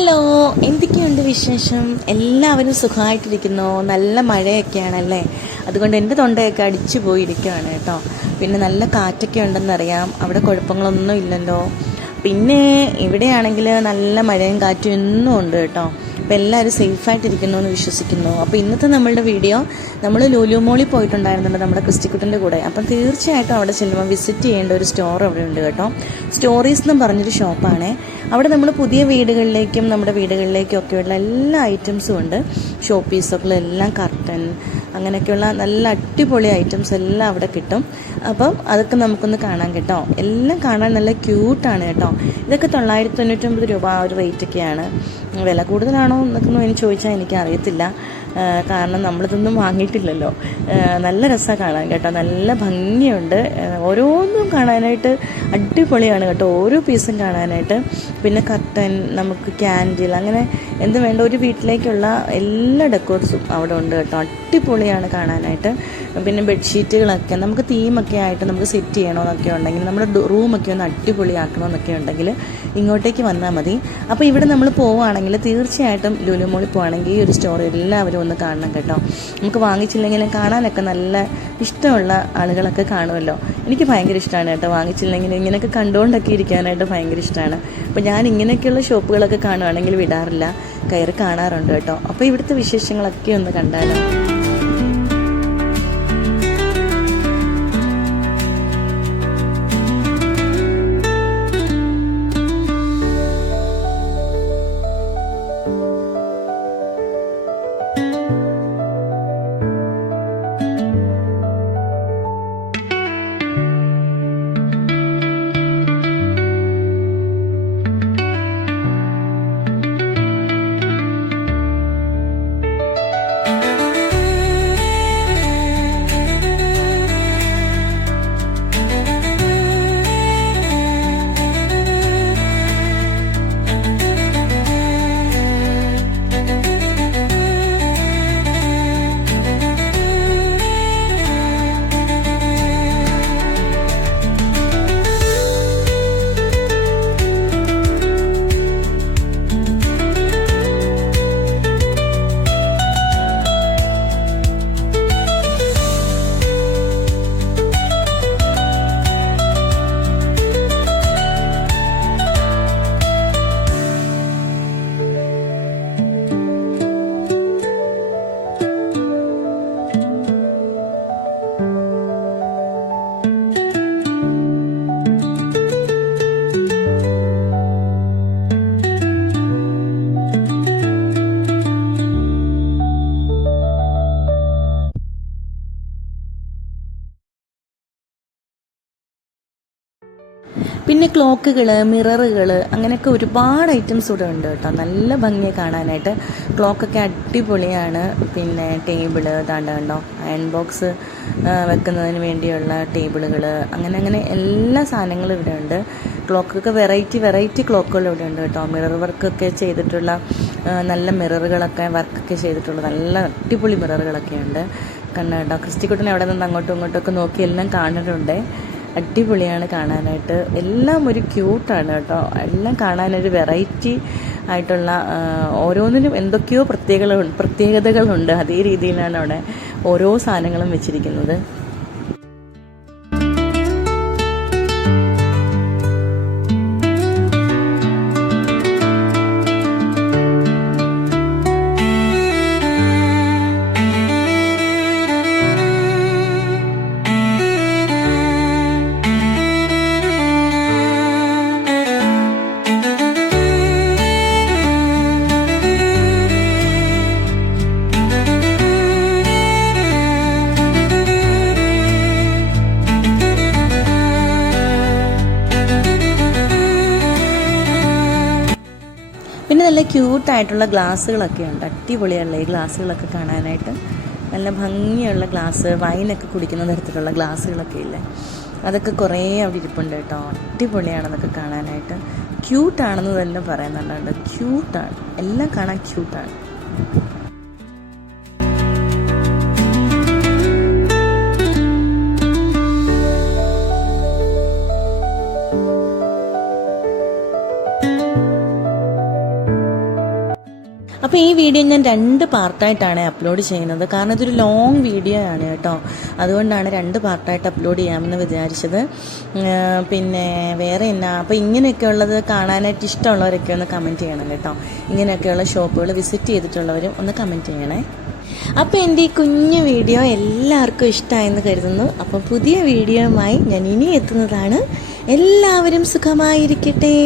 Hello, എന്തൊക്കെയുണ്ട് വിശേഷം? എല്ലാവരും സുഖമായിട്ടിരിക്കുന്നു. നല്ല മഴയൊക്കെയാണല്ലേ, അതുകൊണ്ട് എൻ്റെ തൊണ്ടയൊക്കെ അടിച്ചു പോയിരിക്കുകയാണ് കേട്ടോ. പിന്നെ നല്ല കാറ്റൊക്കെ ഉണ്ടെന്നറിയാം. അവിടെ കുഴപ്പങ്ങളൊന്നും ഇല്ലല്ലോ. പിന്നെ ഇവിടെയാണെങ്കിൽ നല്ല മഴയും കാറ്റും എന്നും ഉണ്ട് കേട്ടോ. അപ്പോൾ എല്ലാവരും സേഫായിട്ടിരിക്കുന്നു എന്ന് വിശ്വസിക്കുന്നു. അപ്പോൾ ഇന്നത്തെ നമ്മളുടെ വീഡിയോ, നമ്മൾ ലുലു മോളിൽ പോയിട്ടുണ്ടായിരുന്നുണ്ട് നമ്മുടെ ക്രിസ്റ്റിക്കുട്ടൻ്റെ കൂടെ. അപ്പം തീർച്ചയായിട്ടും അവിടെ ചെല്ലുമ്പോൾ വിസിറ്റ് ചെയ്യേണ്ട ഒരു സ്റ്റോർ അവിടെ ഉണ്ട് കേട്ടോ. സ്റ്റോറീസ് എന്നും പറഞ്ഞൊരു ഷോപ്പാണ്. അവിടെ നമ്മൾ പുതിയ വീടുകളിലേക്കും നമ്മുടെ വീടുകളിലേക്കും ഒക്കെയുള്ള എല്ലാ ഐറ്റംസും ഉണ്ട്. ഷോ പീസുകളെല്ലാം, കർട്ടൻ, അങ്ങനെയൊക്കെയുള്ള നല്ല അടിപൊളി ഐറ്റംസ് എല്ലാം അവിടെ കിട്ടും. അപ്പം അതൊക്കെ നമുക്കൊന്ന് കാണാൻ കേട്ടോ. എല്ലാം കാണാൻ നല്ല ക്യൂട്ടാണ് കേട്ടോ. ഇതൊക്കെ 999 രൂപ ആ ഒരു റേറ്റൊക്കെയാണ്. വില കൂടുതലാണോ എന്നൊക്കെ എനിക്ക് ചോദിച്ചാൽ എനിക്കറിയത്തില്ല, കാരണം നമ്മളിതൊന്നും വാങ്ങിയിട്ടില്ലല്ലോ. നല്ല രസമാണ് കാണാൻ കേട്ടോ, നല്ല ഭംഗിയുണ്ട്. ഓരോന്നും കാണാനായിട്ട് അടിപൊളിയാണ് കേട്ടോ, ഓരോ പീസും കാണാനായിട്ട്. പിന്നെ കർട്ടൻ, നമുക്ക് ക്യാൻഡിൽ, അങ്ങനെ എന്ത് വേണ്ട ഒരു വീട്ടിലേക്കുള്ള എല്ലാ ഡെക്കോർസും അവിടെ ഉണ്ട് കേട്ടോ. അടിപൊളിയാണ് കാണാനായിട്ട്. പിന്നെ ബെഡ്ഷീറ്റുകളൊക്കെ നമുക്ക് തീമൊക്കെ ആയിട്ട് നമുക്ക് സെറ്റ് ചെയ്യണമെന്നൊക്കെ ഉണ്ടെങ്കിൽ, നമ്മുടെ റൂമൊക്കെ ഒന്ന് അടിപൊളിയാക്കണമെന്നൊക്കെ ഉണ്ടെങ്കിൽ ഇങ്ങോട്ടേക്ക് വന്നാൽ മതി. അപ്പോൾ ഇവിടെ നമ്മൾ പോവുകയാണെങ്കിൽ തീർച്ചയായിട്ടും ലുലു മോളിൽ പോവുകയാണെങ്കിൽ ഈ ഒരു സ്റ്റോർ എല്ലാവരും ഒന്ന് കാണണം കേട്ടോ. നമുക്ക് വാങ്ങിച്ചില്ലെങ്കിലും കാണാനൊക്കെ നല്ല ഇഷ്ടമുള്ള ആളുകളൊക്കെ കാണുമല്ലോ. എനിക്ക് ഭയങ്കര ഇഷ്ടമാണ് കേട്ടോ. വാങ്ങിച്ചില്ലെങ്കിലും ഇങ്ങനെയൊക്കെ കണ്ടുകൊണ്ടൊക്കെ ഇരിക്കാനായിട്ട് ഭയങ്കര ഇഷ്ടമാണ്. അപ്പോൾ ഞാൻ ഇങ്ങനെയൊക്കെയുള്ള ഷോപ്പുകളൊക്കെ കാണുകയാണെങ്കിൽ വിടാറില്ല, കയറി കാണാറുണ്ട് കേട്ടോ. അപ്പോൾ ഇവിടുത്തെ വിശേഷങ്ങളൊക്കെ ഒന്ന് കണ്ടാലോ. പിന്നെ ക്ലോക്കുകൾ, മിററുകൾ, അങ്ങനെയൊക്കെ ഒരുപാട് ഐറ്റംസ് ഇവിടെ ഉണ്ട് കേട്ടോ. നല്ല ഭംഗിയെ കാണാനായിട്ട്. ക്ലോക്കൊക്കെ അടിപൊളിയാണ്. പിന്നെ ടേബിള് കണ്ടോ, അയൺ ബോക്സ് വെക്കുന്നതിന് വേണ്ടിയുള്ള ടേബിളുകൾ, അങ്ങനെ എല്ലാ സാധനങ്ങളും ഇവിടെ ഉണ്ട്. ക്ലോക്കൊക്കെ വെറൈറ്റി ക്ലോക്കുകൾ ഇവിടെ ഉണ്ട് കേട്ടോ. മിറർ വർക്കൊക്കെ ചെയ്തിട്ടുള്ള നല്ല മിററുകളൊക്കെ വർക്കൊക്കെ ചെയ്തിട്ടുള്ള നല്ല അടിപൊളി മിററുകളൊക്കെ ഉണ്ട്. കേട്ടോ, ക്രിസ്റ്റിക്കുട്ടനെ അവിടെ നിന്ന് അങ്ങോട്ടും ഇങ്ങോട്ടൊക്കെ നോക്കി എല്ലാം കാണുന്നുണ്ട്. അടിപൊളിയാണ് കാണാനായിട്ട്. എല്ലാം ഒരു ക്യൂട്ടാണ് കേട്ടോ. എല്ലാം കാണാനൊരു വെറൈറ്റി ആയിട്ടുള്ള, ഓരോന്നിനും എന്തൊക്കെയോ പ്രത്യേകതകളുണ്ട്. അതേ രീതിയിലാണ് അവിടെ ഓരോ സാധനങ്ങളും വെച്ചിരിക്കുന്നത്. പിന്നെ നല്ല ക്യൂട്ടായിട്ടുള്ള ഗ്ലാസ്സുകളൊക്കെ ഉണ്ട്. അടിപൊളിയുള്ള ഈ ഗ്ലാസ്സുകളൊക്കെ കാണാനായിട്ട്. നല്ല ഭംഗിയുള്ള ഗ്ലാസ്, വൈനൊക്കെ കുടിക്കുന്ന തരത്തിലുള്ള ഗ്ലാസ്സുകളൊക്കെ ഇല്ലേ, അതൊക്കെ കുറേ അവിടെ ഇരിപ്പുണ്ട് കേട്ടോ. അടിപൊളിയാണെന്നൊക്കെ കാണാനായിട്ട്. ക്യൂട്ടാണെന്ന് തന്നെ പറയുന്നുണ്ട്. ക്യൂട്ടാണ്, എല്ലാം കാണാൻ ക്യൂട്ടാണ്. അപ്പോൾ ഈ വീഡിയോ ഞാൻ 2 പാർട്ടായിട്ടാണ് അപ്ലോഡ് ചെയ്യുന്നത്. കാരണം ഇതൊരു ലോങ് വീഡിയോ ആണ് കേട്ടോ. അതുകൊണ്ടാണ് 2 പാർട്ടായിട്ട് അപ്ലോഡ് ചെയ്യാമെന്ന് വിചാരിച്ചത്. പിന്നെ വേറെ എന്നാ, അപ്പോൾ ഇങ്ങനെയൊക്കെ ഉള്ളത് കാണാനായിട്ട് ഇഷ്ടമുള്ളവരൊക്കെ ഒന്ന് കമൻറ്റ് ചെയ്യണം കേട്ടോ. ഇങ്ങനെയൊക്കെയുള്ള ഷോപ്പുകൾ വിസിറ്റ് ചെയ്തിട്ടുള്ളവരും ഒന്ന് കമൻറ്റ് ചെയ്യണേ. അപ്പോൾ എൻ്റെ ഈ കുഞ്ഞു വീഡിയോ എല്ലാവർക്കും ഇഷ്ടമായെന്ന് കരുതുന്നു. അപ്പോൾ പുതിയ വീഡിയോയുമായി ഞാൻ ഇനി എത്തുന്നതാണ്. എല്ലാവരും സുഖമായിരിക്കട്ടെ.